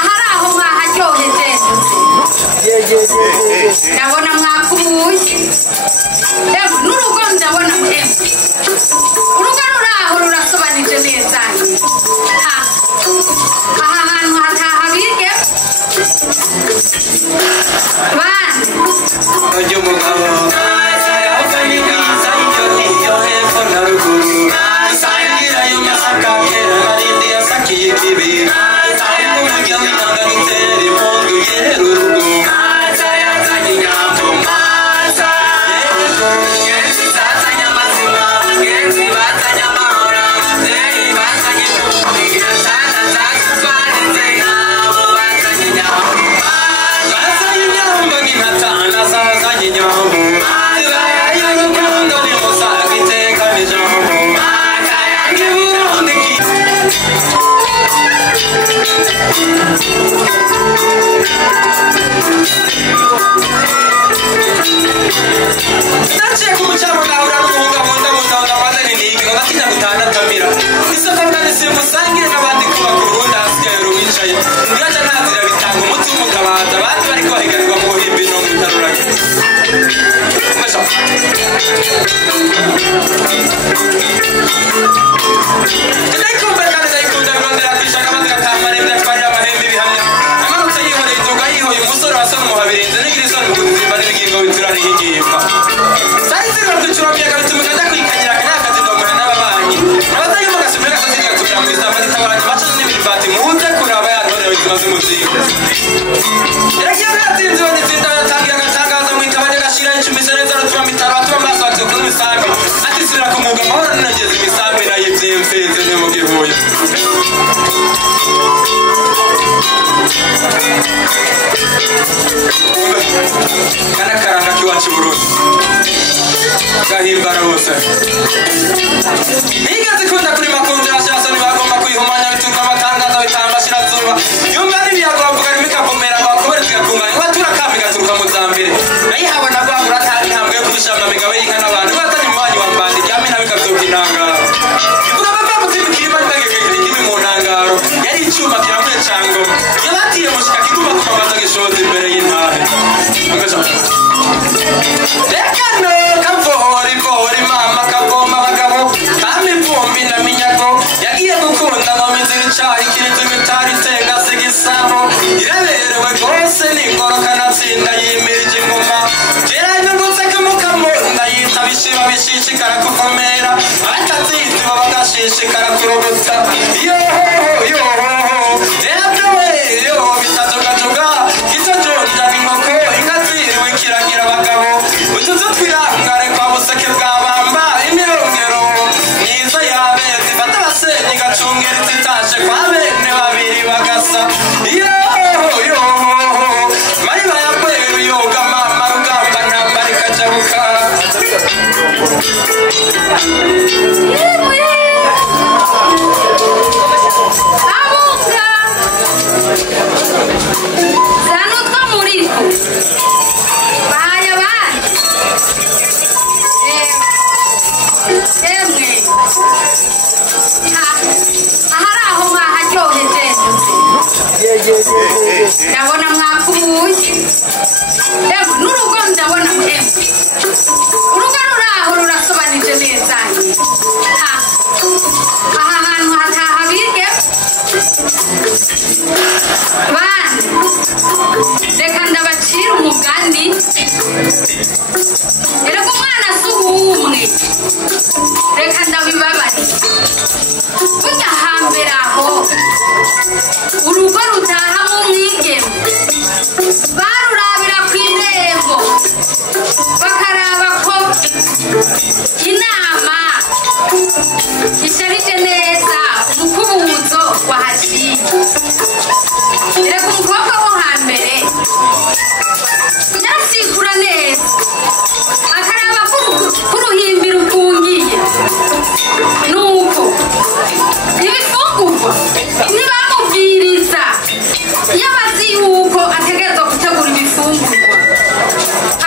ahari aho mwaharyoheje ndabona mwakubuye n'urugo ndabona mwemwe urugo ruraho rurasobanije neza aha hantu hataha bige bane ujye umugabo yazanye neza iyo hepfo na ruguru sangira yo masaka kera narindi yasakiye ikibi ariko burya witanga gitera impundu yera urugo yazanye inyambo genzi zazanye amazima genzi bazanye amahoro ababyeyi bazanye kumubwira sana zazitwarize nabo bazanye inyambo bazanye inyambo nk'intatana zazanye inyambo zibaye urukundo nimusaga iteka n'ijambo akayange Burundi ndaciye ku mucamo nahura n'umuhungu abunda mundabona amaze n'inigiro ngatinya gutanatamira isoko ndabisimba usangire n'abandi kuba ku rundi hasigaye ruwicaye ngaca ntazira bitanga umuti w'umutabaza abandi bariko bahiganirwa mu buhimbi no gutaruranye ndayikumva kandi ndayikunda birondera kwishaka maze gatambara imbere atwarira amahembe ibihamya amanutse yihoreye inzoga yihoye umusore wasoma muhabirinze n'igira isoni mu kuzimba n'ingingo biturana ihigimba zari ziroducuramye kabituma kajya kwikanyira akanyakazi ndomura n'ababanyi abazayemo gasumye gasozi gakurira mu isamba zitabaranye bacuze n'ibiribati muze kuraba yantorewe izima z'umuzingo iragiye yatinze wanitsinda yatangiye agatangaza mu itabanye gashira icumise neza rutura mitaro atuba amaso ati kuri imisambi ati sura ku mwuga amahoro ninageze imisambi nayivyemfeze ne mu gihuye kana karanga kiwacu Burundi gahimbara bose nigaze kunda kuri makunzi ashasoni bagomba kwihumanya bituka amatangazo bitambashira zuba yumva n'ibiyago bavuga n'imikavumera bakobere zigakunganya watura kambi gaturuka mu zambere nayihawe na gwagura atari intambwe yo kubishama migabe y'inka n'abantu batanye umubanyi wa mbandi ryame nawe ikavyoka intangaro ivuga bava mutima kirima nibagegekera ikimi mu ntangaro yari icuma kiravuye cangoma yabatiye mushika kiguma kumabaza gishoza imbere y'intahe rekano kavori vori mama kavoma abagabo kami vumbi na minyago yagiye gukunda ngo mizira icayi kiriza imitari itenga sigisamo iraberewe rwose n'ingoro kanatsinda yimirije ingoma jera nyungutse kumukamo ndayita bishiba bishishikara kuvomera abatazizi baba gashishikara kurogota yohoho rero yo bitajogajoga kitajonja n'inkoko inka ziriwe kiragira abagabo utuzu twirangare kwa buseke bwa bamba imirongero myiza yabeze ifata abasenyi igacungera ititashe kwa bene babiri bagasa yohoho mariba yakweru yoga mama rugamba ntambara ikajabuka abunga zanutwa muriko bahaya bandi emwe ahari aho mwaharyoheje ndabona mwakubuye n'urugo ndabona mwemwe urugo ruraho rurasobanije neza aha hantu hataha bige bane reka ndabacira umugani erega umwana si uwumwe reka ndabibabare burya hambere aho urugo rutahamo umwigeme barurabira ku irembo bakaraba ko inama isharije neza umukubuzo wahaciye reka umukobwa wo hambere yarasikura neza akaraba ko uruhimbi rukungiye nuko ibifungurwa ntibamubwiriza iyo abazi yuko ategerezwa gutegura ibifungurwa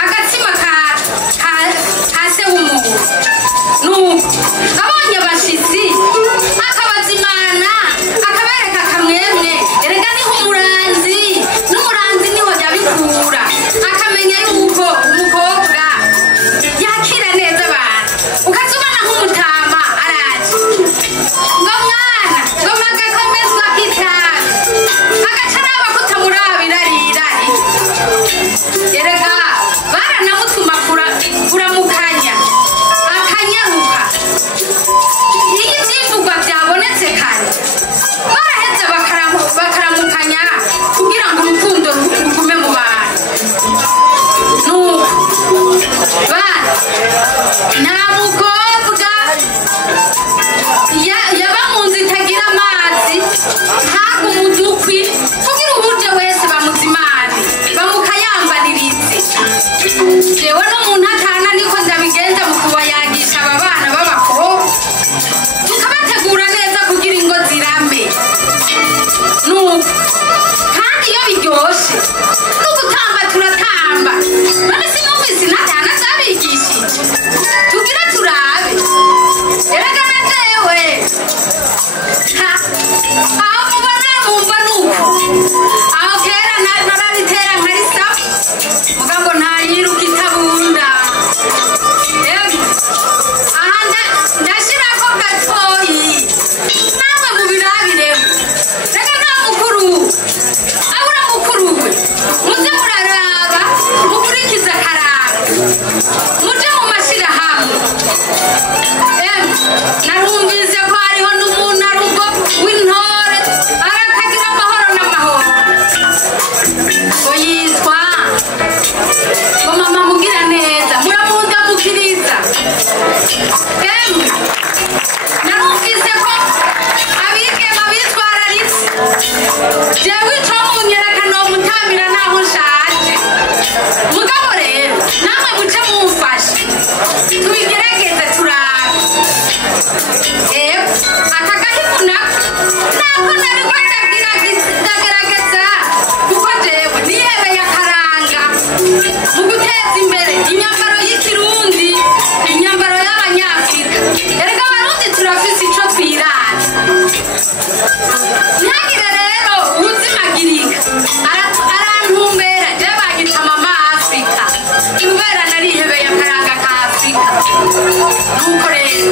agatsima ka se w'umuntu nuko abonye abashitsi akabazimana akabereka akamwemwe erega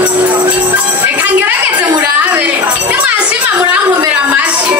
reka ngerageze murabe nimwashima murankomera amashyi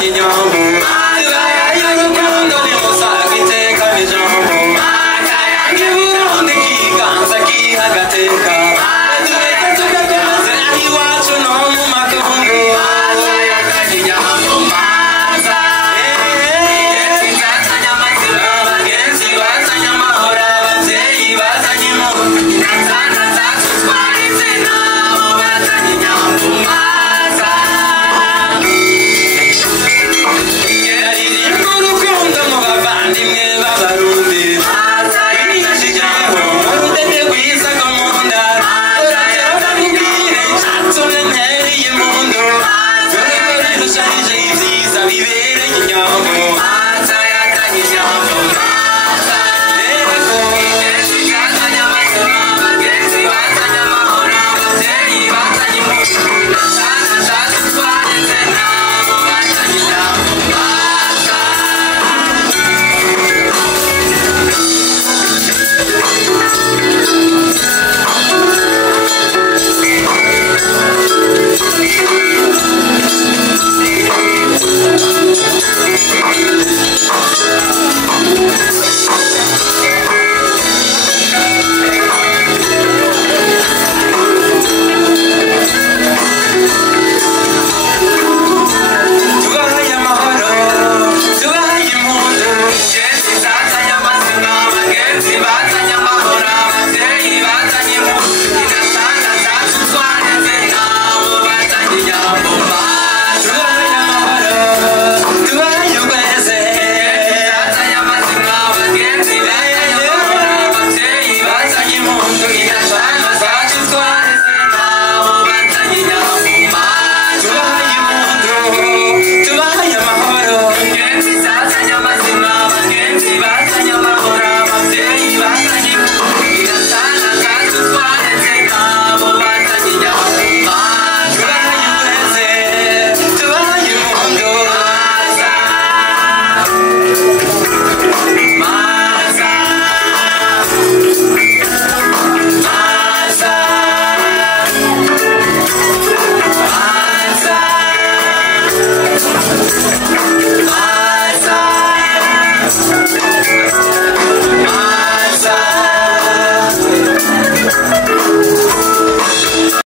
nyinyo